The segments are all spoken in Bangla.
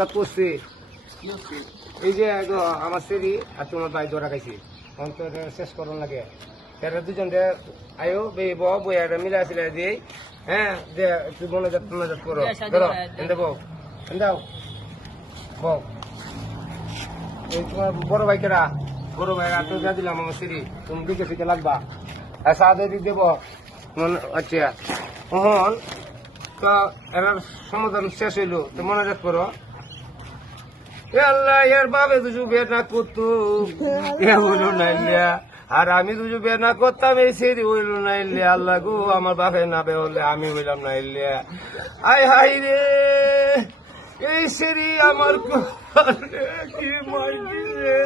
এটা করছে এই যে আমার সেরি আর তোমার ভাই ধরা খাইছি অন্তর শেষ করুন লাগে এরা দুজন আয়ো বইয়াটা মিলা ফিলা দিই হ্যাঁ যে একটু মনোজাত করো ধরো এনে বউ দাও বউ এই তোমার বড় ভাইকেরা বড় ভাই তো যা দিলাম আমার সেরি তুমি দিকে ফিকে লাগবা আর সাদে দিক দেবো আচ্ছা তখন তো এর সমাধান শেষ হইলো তো মনোজাত করো আল্লাহ এর বাবে দুজু বের না করতো এ হইল নাইলিয়া আর আমি দুজু বের না করতাম এই সেরি হইল নাইলিয়া আল্লাহ গো আমার বাপে না বে হলে আমি হইলাম নাইলিয়া আয় হাই রে এই সেরি আমার কি মাই দিলে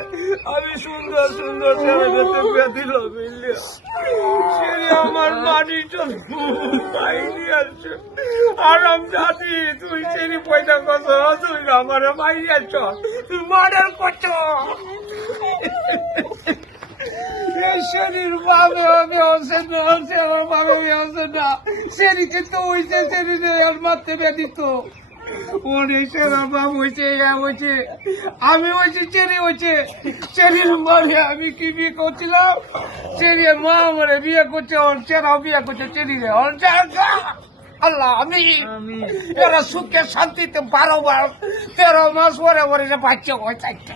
আমি সুন্দর সুন্দর ছেলেদের বিয়ে দিল মিলিয়া সেরি আমার মাটিটা পাইনি আসছে আরাম জাতি তুই সেরি পয়সা কত তুই আমার মাইনি আছ তুই মার্ডার করছ শরীর বাবে হবে হচ্ছে না হচ্ছে আমার বাবে হচ্ছে না সেরি কিন্তু হয়েছে সেরি আর মারতে বেদিত অনেক সেরা বাপ হয়েছে হয়েছে আমি হয়েছি চেরি হয়েছে চেরির মারে আমি কি বিয়ে করছিলাম চেরি মা আমারে বিয়ে করছে ওর চেরাও বিয়ে করছে চেরি রে ওর আল্লাহ আমি এরা সুখে শান্তিতে 12 মাস পরে পরে যে বাচ্চা হয় 4টা